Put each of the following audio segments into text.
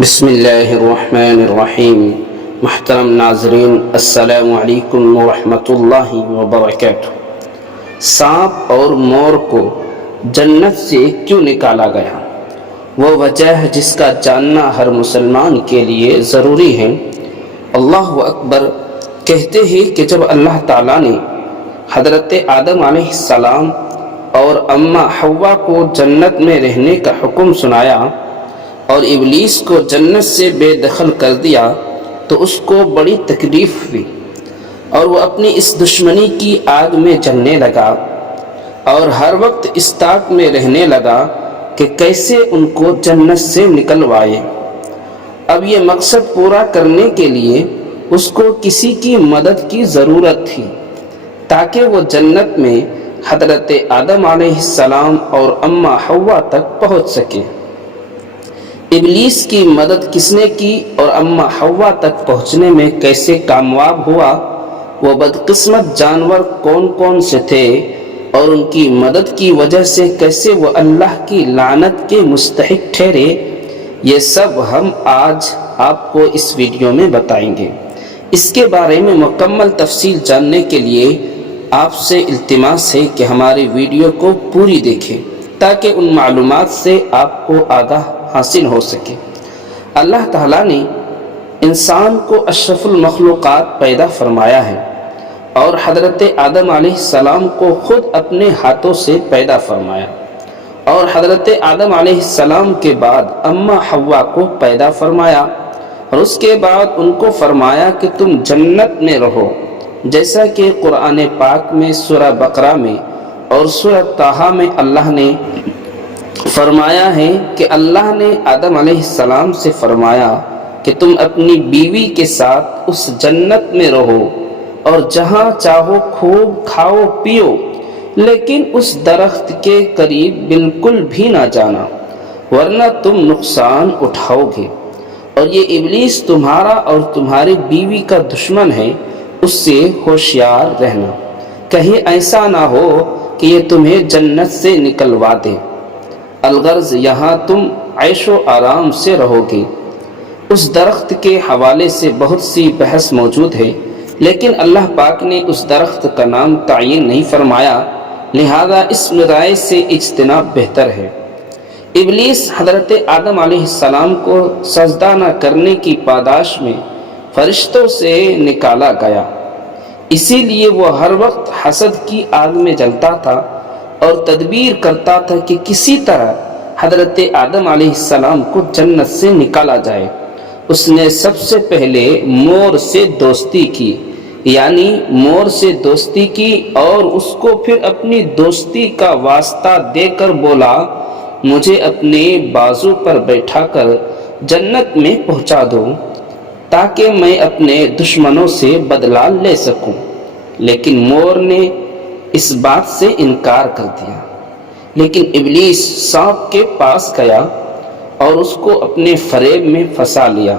بسم اللہ الرحمن الرحیم۔ محترم ناظرین، السلام علیکم ورحمۃ اللہ وبرکاتہ۔ سانپ اور مور کو جنت سے کیوں نکالا گیا؟ وہ وجہ جس کا جاننا ہر مسلمان کے لیے ضروری ہے۔ اللہ اکبر کہتے ہیں کہ جب اللہ تعالیٰ نے حضرت آدم علیہ السلام اور اماں حوا کو جنت میں رہنے کا حکم سنایا اور ابلیس کو جنت سے بے دخل کر دیا تو اس کو بڑی تکلیف ہوئی اور وہ اپنی اس دشمنی کی آگ میں جلنے لگا اور ہر وقت اس طاق میں رہنے لگا کہ کیسے ان کو جنت سے نکلوائے۔ اب یہ مقصد پورا کرنے کے لیے اس کو کسی کی مدد کی ضرورت تھی تاکہ وہ جنت میں حضرت آدم علیہ السلام اور اماں حوا تک پہنچ سکے۔ ابلیس کی مدد کس نے کی اور اماں حوا تک پہنچنے میں کیسے کامیاب ہوا؟ وہ بدقسمت جانور کون کون سے تھے اور ان کی مدد کی وجہ سے کیسے وہ اللہ کی لعنت کے مستحق ٹھہرے؟ یہ سب ہم آج آپ کو اس ویڈیو میں بتائیں گے۔ اس کے بارے میں مکمل تفصیل جاننے کے لیے آپ سے التماس ہے کہ ہماری ویڈیو کو پوری دیکھیں تاکہ ان معلومات سے آپ کو آگاہ حاصل ہو سکے۔ اللہ تعالیٰ نے انسان کو اشرف المخلوقات پیدا فرمایا ہے اور حضرت آدم علیہ السلام کو خود اپنے ہاتھوں سے پیدا فرمایا اور حضرت آدم علیہ السلام کے بعد اماں حوا کو پیدا فرمایا اور اس کے بعد ان کو فرمایا کہ تم جنت میں رہو، جیسا کہ قرآن پاک میں سورہ بقرہ میں اور سورہ طٰہٰ میں اللہ نے فرمایا ہے کہ اللہ نے آدم علیہ السلام سے فرمایا کہ تم اپنی بیوی کے ساتھ اس جنت میں رہو اور جہاں چاہو خوب کھاؤ پیو، لیکن اس درخت کے قریب بالکل بھی نہ جانا ورنہ تم نقصان اٹھاؤ گے، اور یہ ابلیس تمہارا اور تمہاری بیوی کا دشمن ہے، اس سے ہوشیار رہنا، کہیں ایسا نہ ہو کہ یہ تمہیں جنت سے نکلوا دے۔ الغرض یہاں تم عیش و آرام سے رہو گے۔ اس درخت کے حوالے سے بہت سی بحث موجود ہے، لیکن اللہ پاک نے اس درخت کا نام تعین نہیں فرمایا، لہذا اس رائے سے اجتناب بہتر ہے۔ ابلیس حضرت آدم علیہ السلام کو سجدہ نہ کرنے کی پاداش میں فرشتوں سے نکالا گیا، اسی لیے وہ ہر وقت حسد کی آگ میں جلتا تھا اور تدبیر کرتا تھا کہ کسی طرح حضرت آدم علیہ السلام کو جنت سے نکالا جائے۔ اس نے سب سے پہلے مور سے دوستی کی، یعنی مور سے دوستی کی اور اس کو پھر اپنی دوستی کا واسطہ دے کر بولا، مجھے اپنے بازو پر بیٹھا کر جنت میں پہنچا دو تاکہ میں اپنے دشمنوں سے بدلہ لے سکوں، لیکن مور نے اس بات سے انکار کر دیا۔ لیکن ابلیس سانپ کے پاس گیا اور اس کو اپنے فریب میں پھنسا لیا۔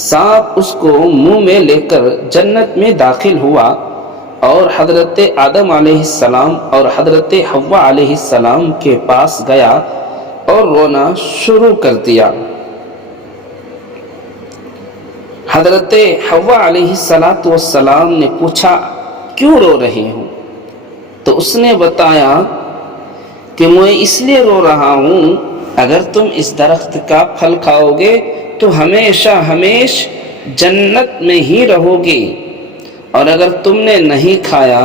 سانپ اس کو منہ میں لے کر جنت میں داخل ہوا اور حضرت آدم علیہ السلام اور حضرت حوا علیہ السلام کے پاس گیا اور رونا شروع کر دیا۔ حضرت حوا علیہ السلام نے پوچھا، کیوں رو رہے ہوں؟ تو اس نے بتایا کہ میں اس لیے رو رہا ہوں، اگر تم اس درخت کا پھل کھاؤ گے تو ہمیشہ جنت میں ہی رہو گے، اور اگر تم نے نہیں کھایا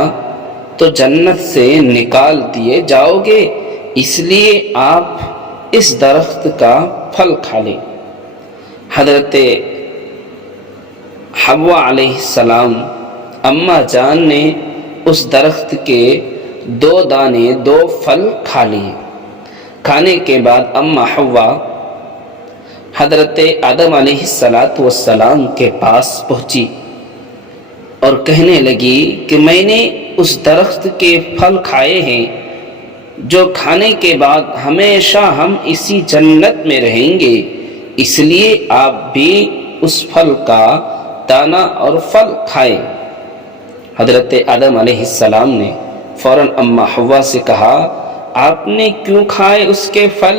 تو جنت سے نکال دیے جاؤ گے، اس لیے آپ اس درخت کا پھل کھا لیں۔ حضرت حوا علیہ السلام اماں جان نے اس درخت کے 2 دانے 2 پھل کھا لیے۔ کھانے کے بعد اماں حوا حضرت آدم علیہ السلام کے پاس پہنچی اور کہنے لگی کہ میں نے اس درخت کے پھل کھائے ہیں جو کھانے کے بعد ہمیشہ ہم اسی جنت میں رہیں گے، اس لیے آپ بھی اس پھل کا دانہ اور پھل کھائیں۔ حضرت آدم علیہ السلام نے فوراً اماں حوا سے کہا، آپ نے کیوں کھائے اس کے پھل؟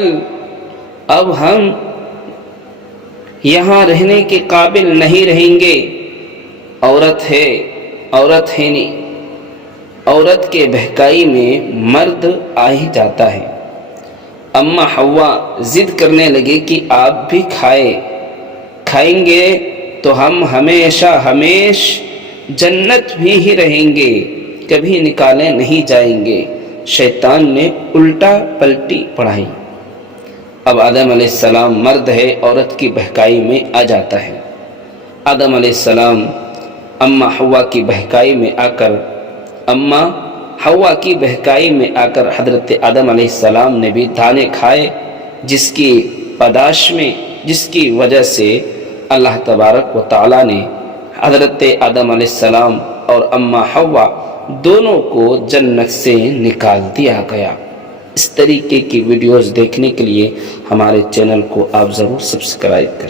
اب ہم یہاں رہنے کے قابل نہیں رہیں گے، عورت ہے نہیں۔ عورت کے بہکائی میں مرد آ ہی جاتا ہے۔ اما حوا ضد کرنے لگے کہ آپ بھی کھائیں گے تو ہم ہمیش جنت میں ہی رہیں گے، کبھی نکالے نہیں جائیں گے۔ شیطان نے الٹا پلٹی پڑھائی۔ اب آدم علیہ السلام مرد ہے، عورت کی بہکائی میں آ جاتا ہے۔ آدم علیہ السلام اما حوا کی بہکائی میں آ کر حضرت آدم علیہ السلام نے بھی دانے کھائے، جس کی وجہ سے اللہ تبارک و تعالی نے حضرت آدم علیہ السلام اور اما حوا دونوں کو جنت سے نکال دیا گیا۔ اس طریقے کی ویڈیوز دیکھنے کے لیے ہمارے چینل کو آپ ضرور سبسکرائب کریں۔